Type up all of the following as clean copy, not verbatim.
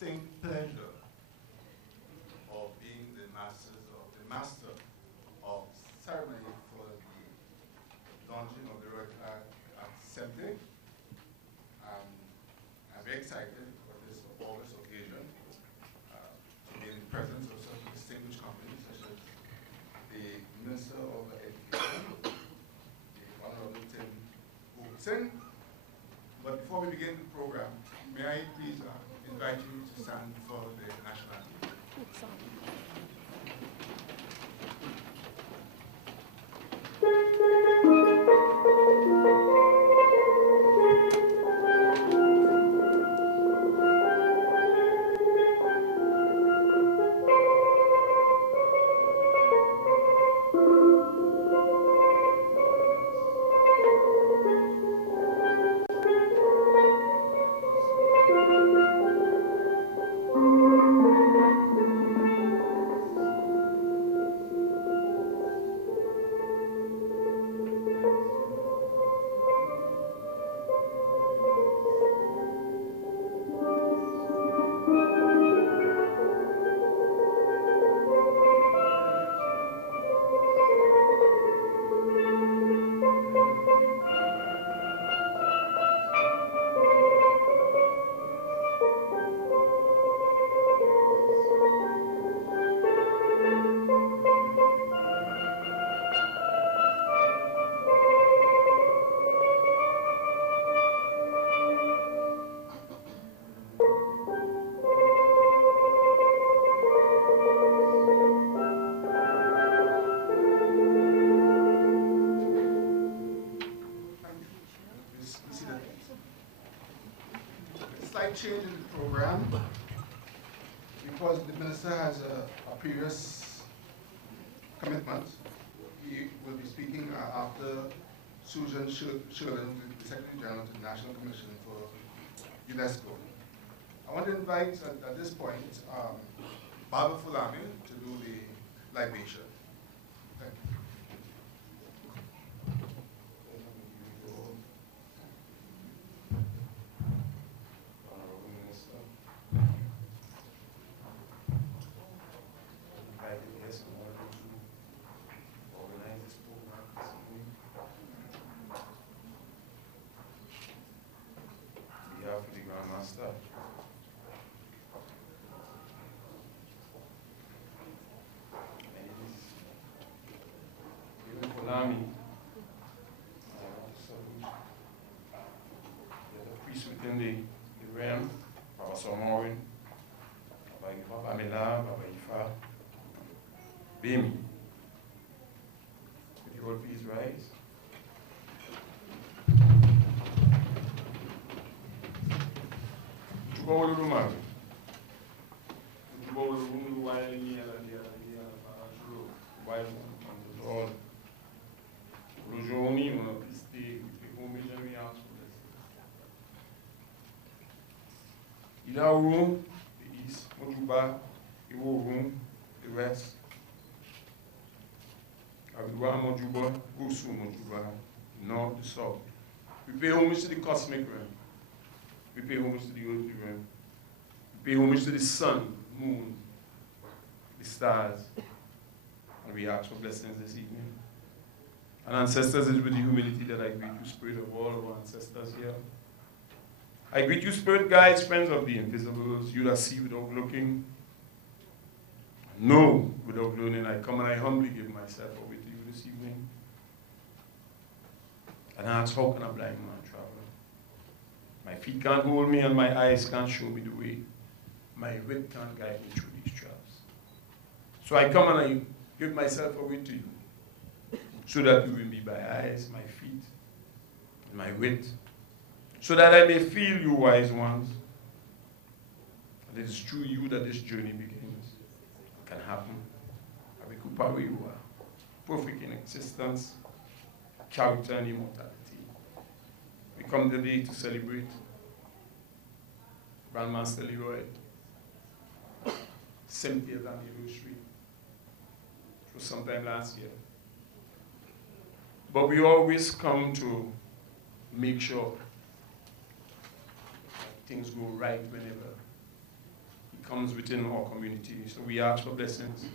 distinct pleasure of being the master of ceremony for the launching of the Leroy Clarke Assembly. I'm very excited for this August occasion to be in the presence of such distinguished companies such as the Minister of Education, the Honorable Gopeesingh. But before we begin the program, may I please invite you to stand for the national anthem. Change in the program because the minister has a previous commitment. He will be speaking after Susan Sherland, the Secretary General to the National Commission for UNESCO. I want to invite at this point Baba Fulani to do the libation. Thank you. For the Grand Master. And it is given for Nami. I want to salute the other priests within the realm, Baba Somorin, Baba Ifa, Pamela, Baba Ifa, Bimi. Could you all please rise? Bolo do mar. Bolo do mundo vai ali para vai on all. Lojoni on a piste com Benjamin Arthur. Il a room the east, Mojuba, the room the west. Abiwa Mojuba, Gusu Mojuba, north the south. We pay homage to the cosmic realm. We pay homage to the earthly realm. We pay homage to the sun, moon, the stars. And we ask for blessings this evening. And ancestors, it's with the humility that I greet you, spirit of all of our ancestors here. I greet you, spirit guides, friends of the invisibles, you that see without looking, know without learning. I come and I humbly give myself away to you this evening. And I ask, how can a blind man travel? My feet can't hold me and my eyes can't show me the way. My wit can't guide me through these trials. So I come and I give myself away to you, so that you will be my eyes, my feet, and my wit, so that I may feel you, wise ones. And it is through you that this journey begins. It can happen. Abikupa where you are, perfect in existence, character and immortality. We come today to celebrate Grand Master Leroy 70th anniversary. It was sometime last year. But we always come to make sure things go right whenever comes within our community. So we ask for blessings.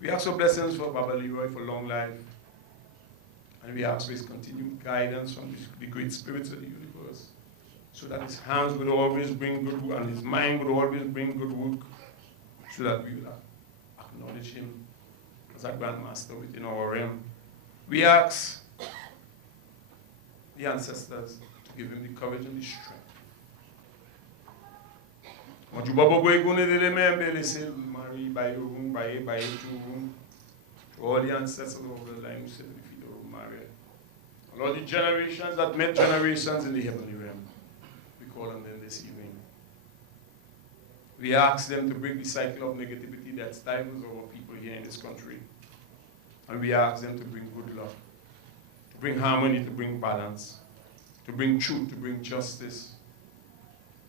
We ask for blessings for Baba Leroy for long life. And we ask for his continued guidance from the great spirits of the universe, so that his hands will always bring good work and his mind will always bring good work, so that we will acknowledge him as a Grand Master within our realm. We ask the ancestors to give him the courage and the strength. To all the ancestors of the line who sit at the feet of Maria, and all the generations that met generations in the heavenly realm, we call on them this evening. We ask them to break the cycle of negativity that stifles our people here in this country. And we ask them to bring good luck, to bring harmony, to bring balance, to bring truth, to bring justice,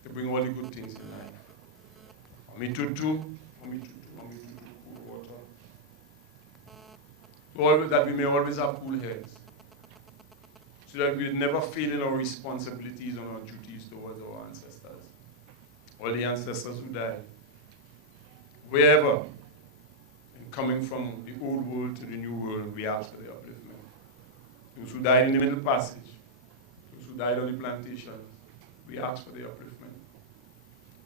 to bring all the good things in life. That we may always have cool heads, so that we never fail in our responsibilities and our duties towards our ancestors. All the ancestors who died, wherever, and coming from the old world to the new world, we ask for their upliftment. Those who died in the Middle Passage, those who died on the plantations, we ask for their upliftment.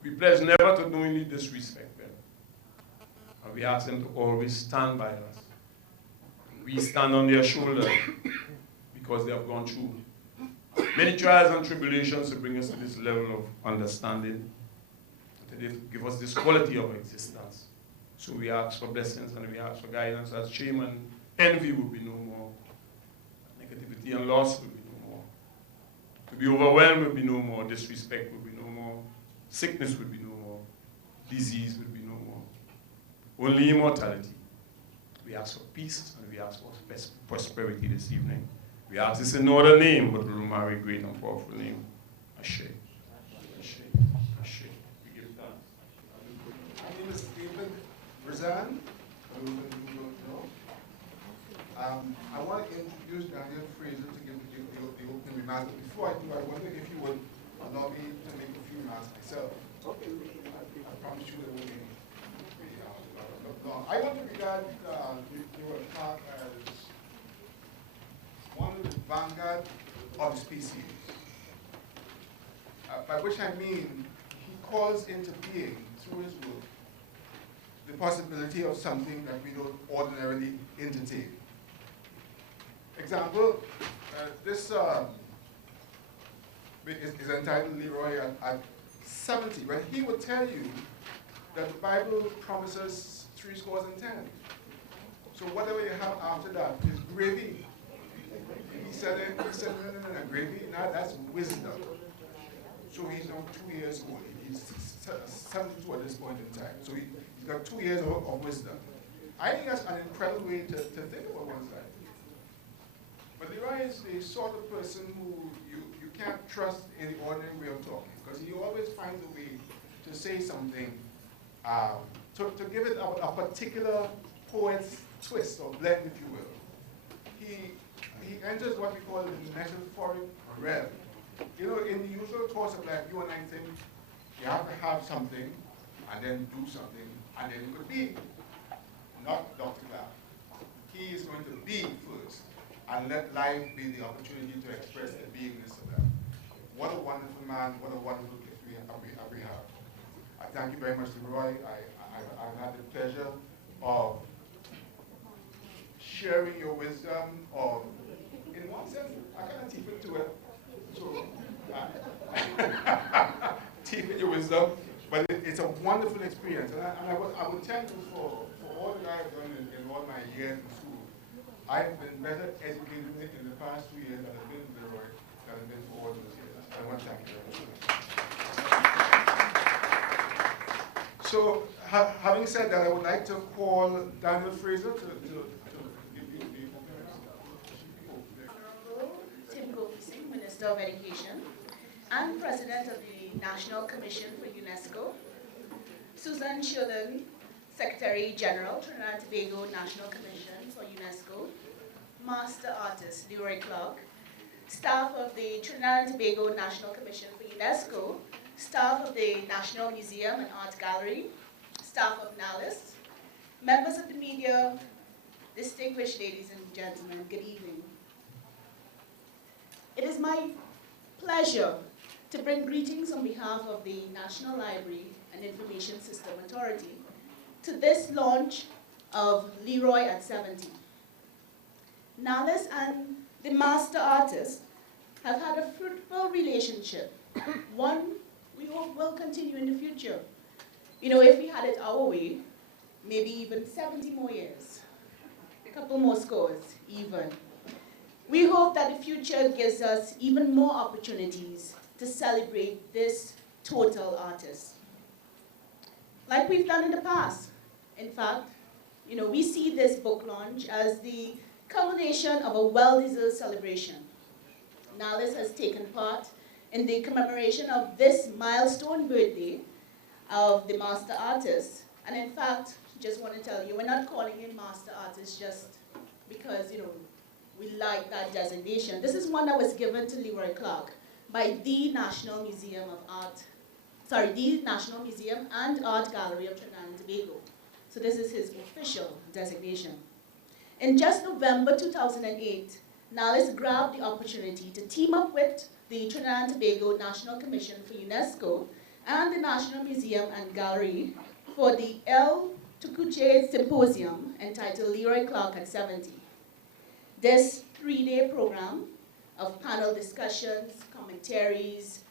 We pledge never to knowingly disrespect them. And we ask them to always stand by us. We stand on their shoulder because they have gone through many trials and tribulations to bring us to this level of understanding, to give us this quality of existence. So we ask for blessings and we ask for guidance. As chairman, envy will be no more. Negativity and loss will be no more. To be overwhelmed will be no more. Disrespect will be no more. Sickness will be no more. Disease will be no more. Only immortality. We ask for peace and we ask for prosperity this evening. We ask this in no other name but the Lumari great and powerful name. Ashe. Ashe. Ashe. We give thanks. My name is David Brazan. For those of you who don't know. I want to introduce Danielle Fraser to give the opening remarks. But before I do, I wonder if you would allow me to make a few remarks myself. Okay. I promise you there will be. I want to regard Leroy Clarke as one of the vanguard of the species. By which I mean, he calls into being, through his work, the possibility of something that we don't ordinarily entertain. Example, this is entitled Leroy at 70, but he will tell you that the Bible promises 70. So whatever you have after that is gravy. He said, no, gravy, now that's wisdom. So he's now 2 years old. He's 72 at this point in time. So he's got 2 years of wisdom. I think that's an incredible way to think about one's life. But Leroy is the sort of person who you can't trust in the ordinary way of talking, because he always finds a way to say something to give it a particular poet's twist or blend, if you will. He enters what we call the metaphoric realm. You know, in the usual course of life, you and I think you have to have something, and then do something, and then it could be. Not Dr. Clarke. He is going to be first, and let life be the opportunity to express the beingness of that. What a wonderful man, what a wonderful gift we have. I thank you very much, Leroy. I've had the pleasure of sharing your wisdom, of, in one sense, I kind of tip into it. So, tip your wisdom, but it's a wonderful experience. And I will tell you, for all that I've done in all my years in school, I've been better educated in the past 2 years than I've been with Leroy, than I've been for all those years. I want to thank you very much. So, having said that, I would like to call Danielle Fraser to give you the Gopeesingh, Minister of Education and President of the National Commission for UNESCO, Susan Sherland, Secretary General, Trinidad and Tobago National Commission for UNESCO, Master Artist Leroy Clarke, staff of the Trinidad and Tobago National Commission for UNESCO, staff of the National Museum and Art Gallery, staff of NALIS, members of the media, distinguished ladies and gentlemen, good evening. It is my pleasure to bring greetings on behalf of the National Library and Information System Authority to this launch of Leroy at 70. NALIS and the master artist have had a fruitful relationship, one we hope will continue in the future. You know, if we had it our way, maybe even 70 more years, a couple more scores even. We hope that the future gives us even more opportunities to celebrate this total artist. Like we've done in the past. In fact, you know, we see this book launch as the culmination of a well-deserved celebration. NALIS has taken part in the commemoration of this milestone birthday of the master artist. And in fact, just want to tell you, we're not calling him master artist just because, you know, we like that designation. This is one that was given to Leroy Clarke by the National Museum and Art Gallery of Trinidad and Tobago. So this is his official designation. In just November 2008, NALIS grabbed the opportunity to team up with the Trinidad and Tobago National Commission for UNESCO and the National Museum and Gallery for the El Tucuche Symposium entitled Leroy Clarke at 70. This 3-day program of panel discussions, commentaries,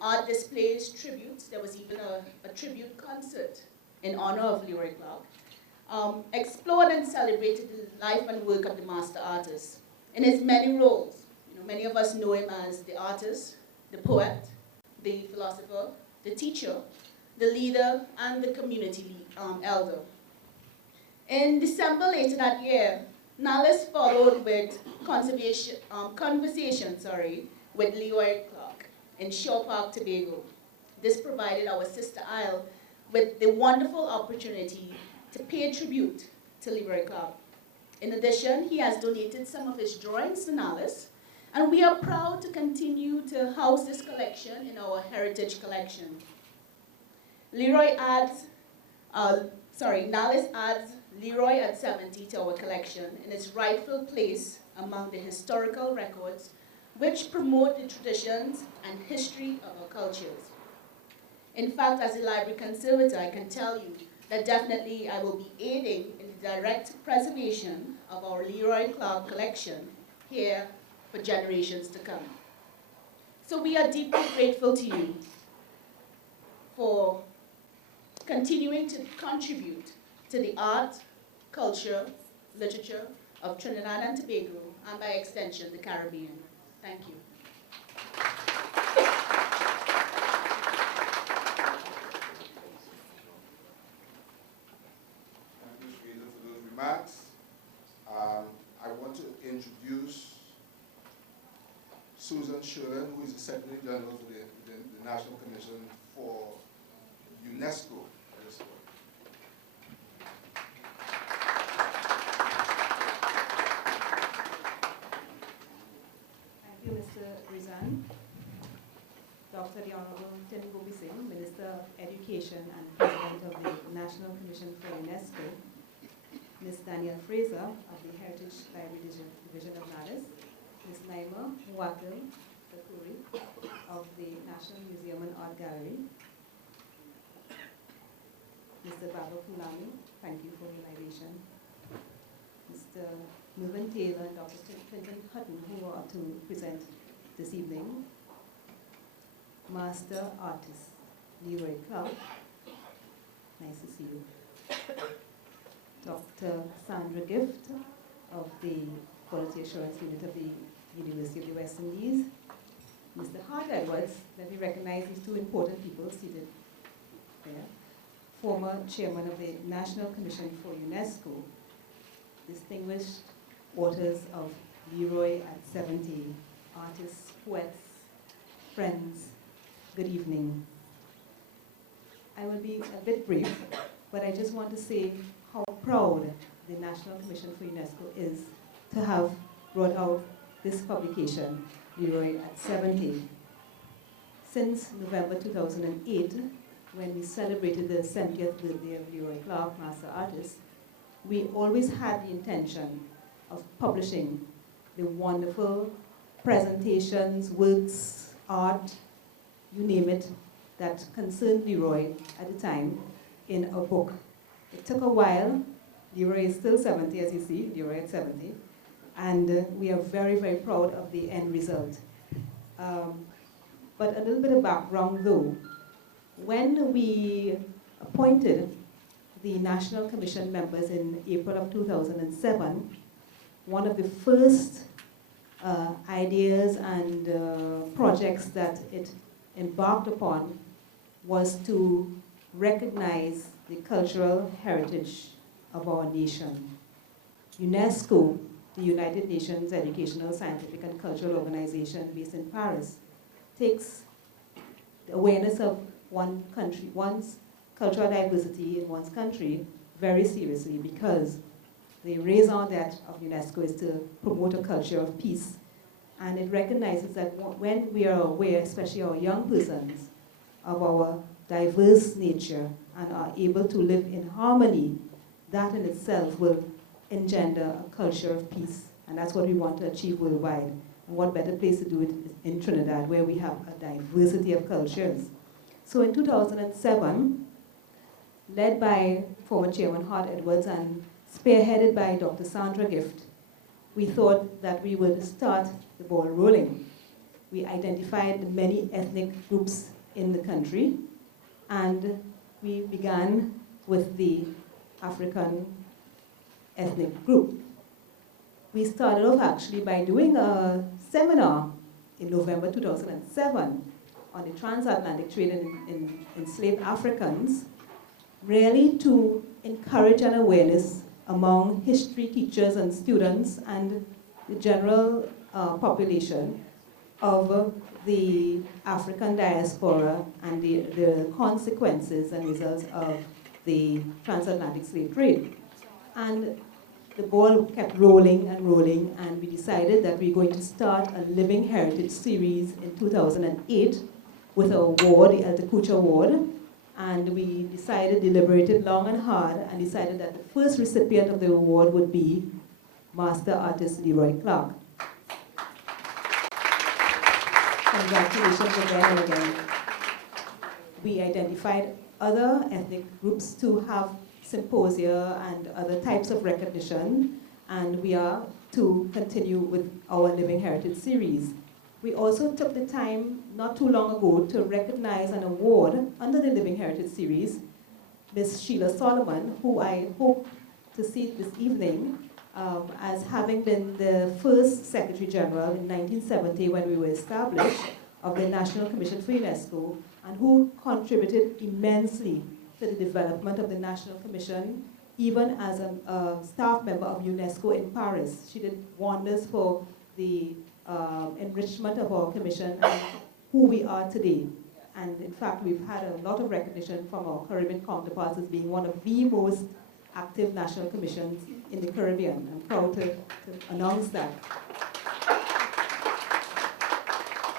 art displays, tributes, there was even a tribute concert in honor of Leroy Clarke, explored and celebrated the life and work of the master artist in his many roles. You know, many of us know him as the artist, the poet, the philosopher, the teacher, the leader, and the community elder. In December later that year, NALIS followed with conversation with Leroy Clarke in Shore Park, Tobago. This provided our sister isle with the wonderful opportunity to pay tribute to Leroy Clarke. In addition, he has donated some of his drawings to NALIS, and we are proud to continue to house this collection in our heritage collection. NALIS adds Leroy at 70 to our collection in its rightful place among the historical records which promote the traditions and history of our cultures. In fact, as a library conservator, I can tell you that definitely I will be aiding in the direct preservation of our Leroy Clarke collection here for generations to come. So we are deeply grateful to you for continuing to contribute to the art, culture, literature of Trinidad and Tobago, and by extension, the Caribbean. Thank you. Thank you, Ms. Fraser, for those remarks. I want to introduce Susan Sherland, who is the Secretary General for the National Commission for UNESCO. Thank you, Mr. Rizan. Dr. the Honorable Gopeesingh, Minister of Education and President of the National Commission for UNESCO, Ms. Danielle Fraser of the Heritage Library Division of NALIS, Ms. Naima Muwatil Kakuri of the National Museum and Art Gallery, Mr. Baba Fulani, thank you for the invitation, Mr. Mervyn Taylor and Dr. Clinton Hutton, who are to present this evening, Master Artist Leroy Clarke, nice to see you, Dr. Sandra Gift of the Quality Assurance Unit of the University of the West Indies, Mr. Hart Edwards, let me recognize these two important people seated there, former chairman of the National Commission for UNESCO, distinguished authors of Leroy at 70, artists, poets, friends, good evening. I will be a bit brief, but I just want to say how proud the National Commission for UNESCO is to have brought out this publication, Leroy at 70. since November 2008, when we celebrated the 70th birthday of Leroy Clarke, Master Artist, we always had the intention of publishing the wonderful presentations, works, art, you name it, that concerned Leroy at the time in a book. It took a while. Leroy is still 70, as you see, Leroy at 70. And we are very, very proud of the end result. But a little bit of background though. When we appointed the National Commission members in April of 2007, one of the first ideas and projects that it embarked upon was to recognize the cultural heritage of our nation. UNESCO, the United Nations Educational, Scientific and Cultural Organization based in Paris, takes the awareness of one's cultural diversity in one's country very seriously, because the raison d'etre of UNESCO is to promote a culture of peace. And it recognizes that when we are aware, especially our young persons, of our diverse nature and are able to live in harmony, that in itself will engender a culture of peace. And that's what we want to achieve worldwide. And what better place to do it is in Trinidad, where we have a diversity of cultures. So in 2007, led by former Chairman Hart Edwards and spearheaded by Dr. Sandra Gift, we thought that we would start the ball rolling. We identified the many ethnic groups in the country, and we began with the African ethnic group. We started off actually by doing a seminar in November 2007 on the transatlantic trade in enslaved Africans, really to encourage an awareness among history teachers and students and the general population of the African diaspora and the consequences and results of the transatlantic slave trade. And the ball kept rolling and rolling, and we decided that we're going to start a Living Heritage series in 2008 with an award, the El Takucha Award. And we deliberated long and hard, and decided that the first recipient of the award would be Master Artist Leroy Clarke. Congratulations again and again. We identified other ethnic groups to have symposia and other types of recognition, and we are to continue with our Living Heritage series. We also took the time not too long ago to recognize an award under the Living Heritage series, Ms. Sheila Solomon, who I hope to see this evening as having been the first Secretary General in 1970 when we were established of the National Commission for UNESCO, and who contributed immensely to the development of the National Commission, even as a staff member of UNESCO in Paris. She did wonders for the enrichment of our commission and who we are today. And in fact, we've had a lot of recognition from our Caribbean counterparts as being one of the most active national commissions in the Caribbean. I'm proud to announce that.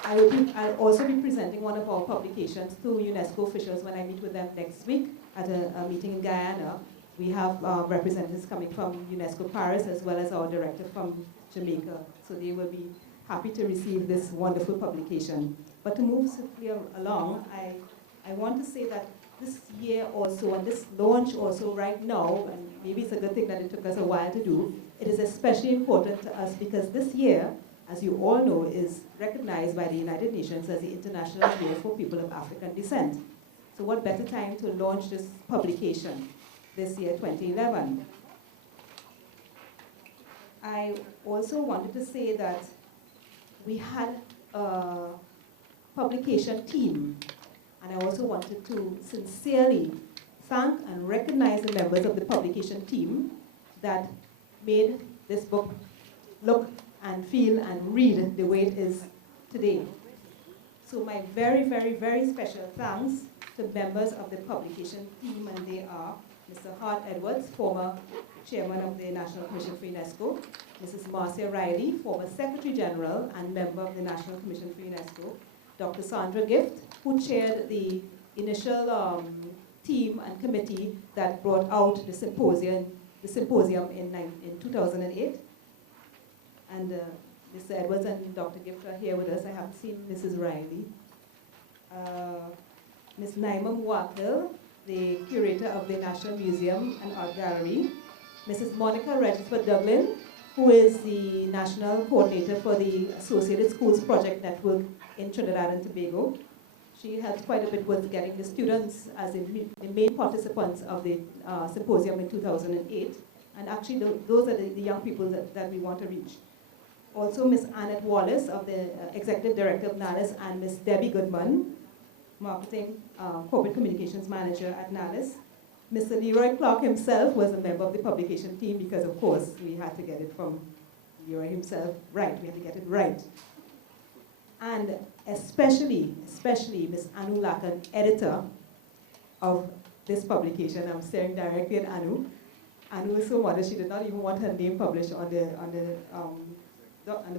I'll also be presenting one of our publications to UNESCO officials when I meet with them next week at a meeting in Guyana. We have representatives coming from UNESCO Paris, as well as our director from Jamaica. So they will be happy to receive this wonderful publication. But to move swiftly along, I want to say that this year also, and this launch also right now, and maybe it's a good thing that it took us a while to do, it is especially important to us because this year, as you all know, is recognized by the United Nations as the International Year for People of African Descent. So what better time to launch this publication this year, 2011. I also wanted to say that we had a publication team, and I also wanted to sincerely thank and recognize the members of the publication team that made this book look and feel and read the way it is today. So my very, very, very special thanks to members of the publication team, and they are Mr. Hart Edwards, former chairman of the National Commission for UNESCO, Mrs. Marcia Riley, former Secretary General and member of the National Commission for UNESCO, Dr. Sandra Gift, who chaired the initial team and committee that brought out the symposium in 2008. And Mr. Edwards and Dr. Gift are here with us. I haven't seen Mrs. Riley. Ms. Naima Muakil, the curator of the National Museum and Art Gallery. Mrs. Monica Regisford Dublin, who is the national coordinator for the Associated Schools Project Network in Trinidad and Tobago. She helped quite a bit with getting the students as the main participants of the symposium in 2008. And actually, those are the young people that we want to reach. Also, Ms. Annette Wallace, of the Executive Director of NALIS, and Ms. Debbie Goodman, Marketing Corporate Communications Manager at NALIS. Mr. Leroy Clarke himself was a member of the publication team because, of course, we had to get it from Leroy himself right. We had to get it right. And especially Ms. Anu Lakan, editor of this publication. I'm staring directly at Anu. Anu is so modest, she did not even want her name published on the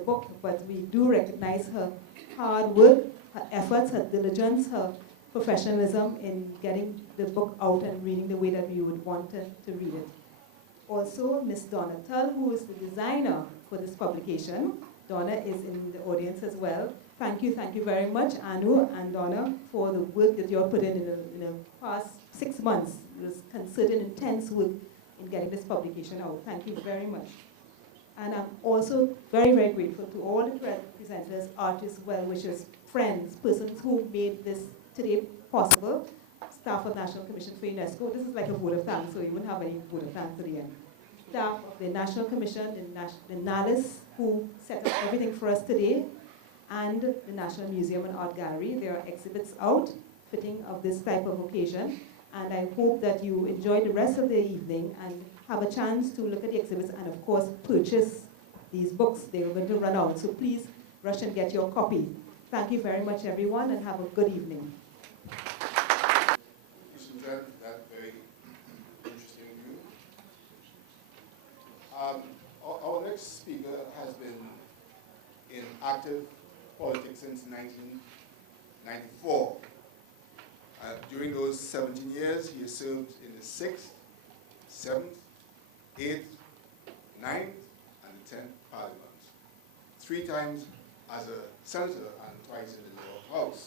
book, but we do recognize her hard work, her efforts, her diligence, her professionalism in getting the book out and reading the way that we would want to read it. Also, Ms. Donna Tull, who is the designer for this publication. Donna is in the audience as well. Thank you very much, Anu and Donna, for the work that you all put in the past 6 months. It was concerted, intense work in getting this publication out. Thank you very much. And I'm also very, very grateful to all the presenters, artists, well-wishers, friends, persons who made this today possible. Staff of National Commission for UNESCO. This is like a vote of thanks, so you wouldn't have any vote of thanks at the end. Staff of the National Commission, the NALIS, who set up everything for us today, and the National Museum and Art Gallery. There are exhibits out fitting of this type of occasion, and I hope that you enjoy the rest of the evening and have a chance to look at the exhibits and, of course, purchase these books. They are going to run out, so please rush and get your copy. Thank you very much, everyone, and have a good evening. Thank you, Susan. That's very interesting view. Our next speaker has been in active politics since 1994. During those 17 years, he has served in the 6th, 7th, 8th, 9th, and the 10th Parliament. 3 times as a senator and twice in the lower house.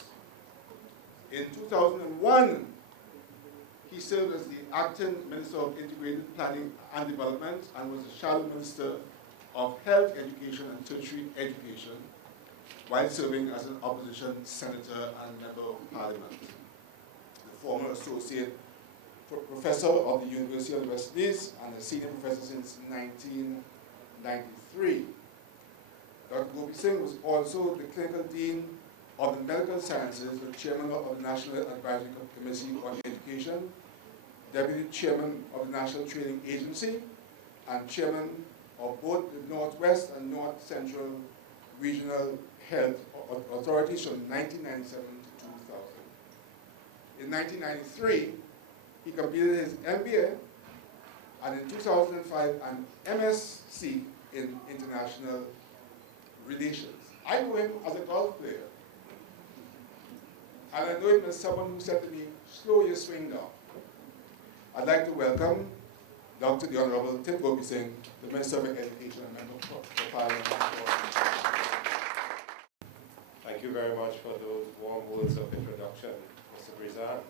In 2001, he served as the acting Minister of Integrated Planning and Development and was the Shadow Minister of Health Education and Tertiary Education while serving as an opposition senator and member of Parliament. The former associate professor of the University of the West Indies and a senior professor since 1993. Dr. Gopeesingh was also the clinical dean of the medical sciences, the chairman of the National Advisory Committee on Education, deputy chairman of the National Training Agency, and chairman of both the Northwest and North Central Regional Health Authorities from 1997 to 2000. In 1993, he completed his MBA and in 2005 an MSc in International Relations. I know him as a golf player. And I know him as someone who said to me, slow your swing down. I'd like to welcome Dr. the Honorable Tim Gopeesingh, the Minister of Education and Member for Parliament. Thank you very much for those warm words of introduction, Mr. Brizan.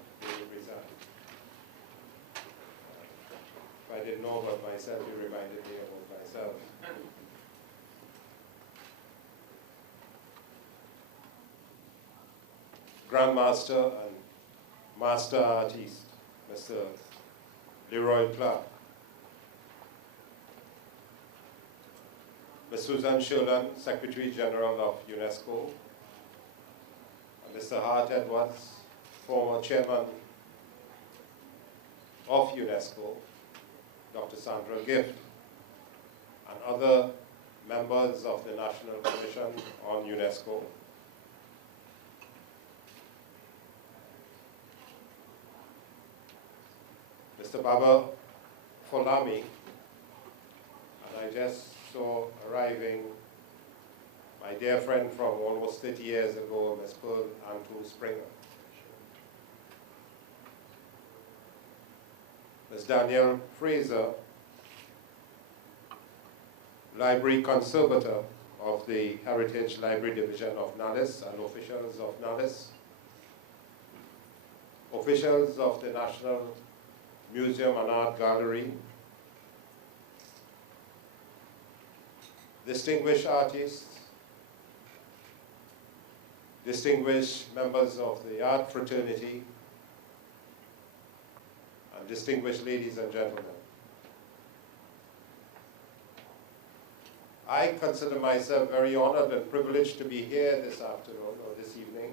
If I didn't know about myself, you reminded me about myself. Grand Master and Master Artist, Mr. Leroy Clarke. Ms. Susan Sherland, Secretary General of UNESCO. And Mr. Hart Edwards, former Chairman of UNESCO. Dr. Sandra Gift, and other members of the National Commission on UNESCO. Mr. Baba Folami, and I just saw arriving my my dear friend from almost 30 years ago, Ms. Pearl Antu Springer. Ms. Danielle Fraser, Library Conservator of the Heritage Library Division of NALIS, and officials of NALIS, officials of the National Museum and Art Gallery, distinguished artists, distinguished members of the art fraternity, and distinguished ladies and gentlemen. I consider myself very honored and privileged to be here this afternoon or this evening,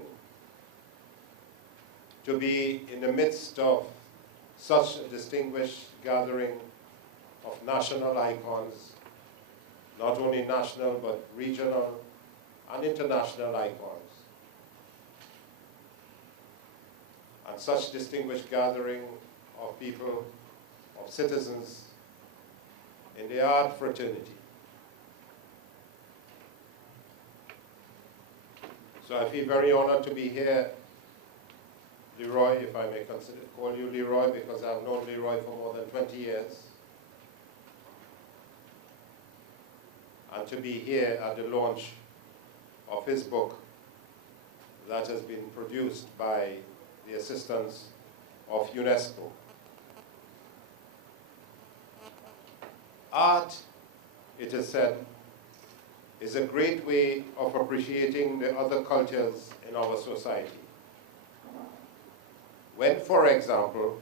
to be in the midst of such a distinguished gathering of national icons, not only national but regional and international icons. And such distinguished gathering of people, of citizens in the art fraternity. So I feel very honored to be here, Leroy, if I may call you Leroy, because I've known Leroy for more than 20 years. And to be here at the launch of his book that has been produced by the assistance of UNESCO. Art, it is said, is a great way of appreciating the other cultures in our society. When, for example,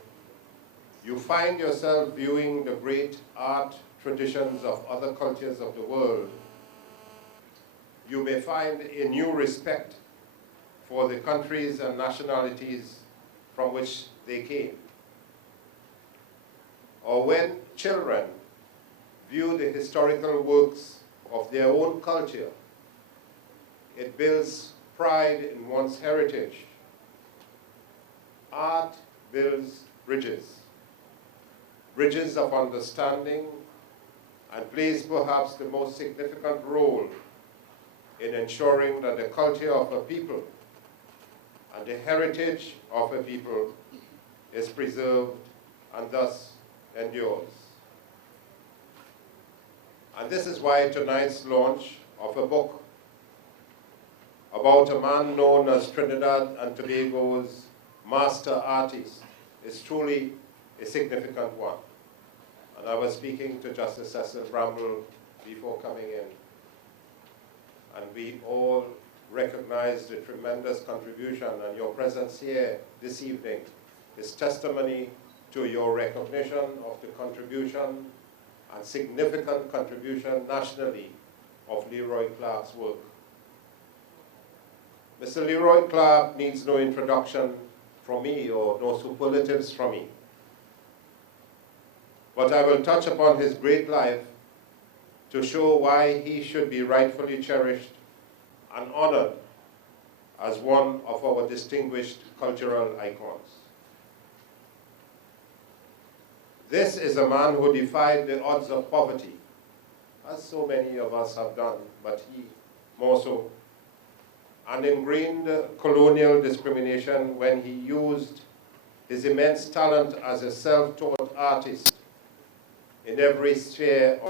you find yourself viewing the great art traditions of other cultures of the world, you may find a new respect for the countries and nationalities from which they came. Or when children view the historical works of their own culture, it builds pride in one's heritage. Art builds bridges, bridges of understanding, and plays perhaps the most significant role in ensuring that the culture of a people and the heritage of a people is preserved and thus endures. And this is why tonight's launch of a book about a man known as Trinidad and Tobago's master artist is truly a significant one. And I was speaking to Justice Cecil Bramble before coming in, and we all recognize the tremendous contribution, and your presence here this evening is testimony to your recognition of the contribution and significant contribution nationally of Leroy Clarke's work. Mr. Leroy Clarke needs no introduction from me or no superlatives from me. But I will touch upon his great life to show why he should be rightfully cherished and honored as one of our distinguished cultural icons. This is a man who defied the odds of poverty, as so many of us have done, but he more so, and ingrained colonial discrimination when he used his immense talent as a self-taught artist in every sphere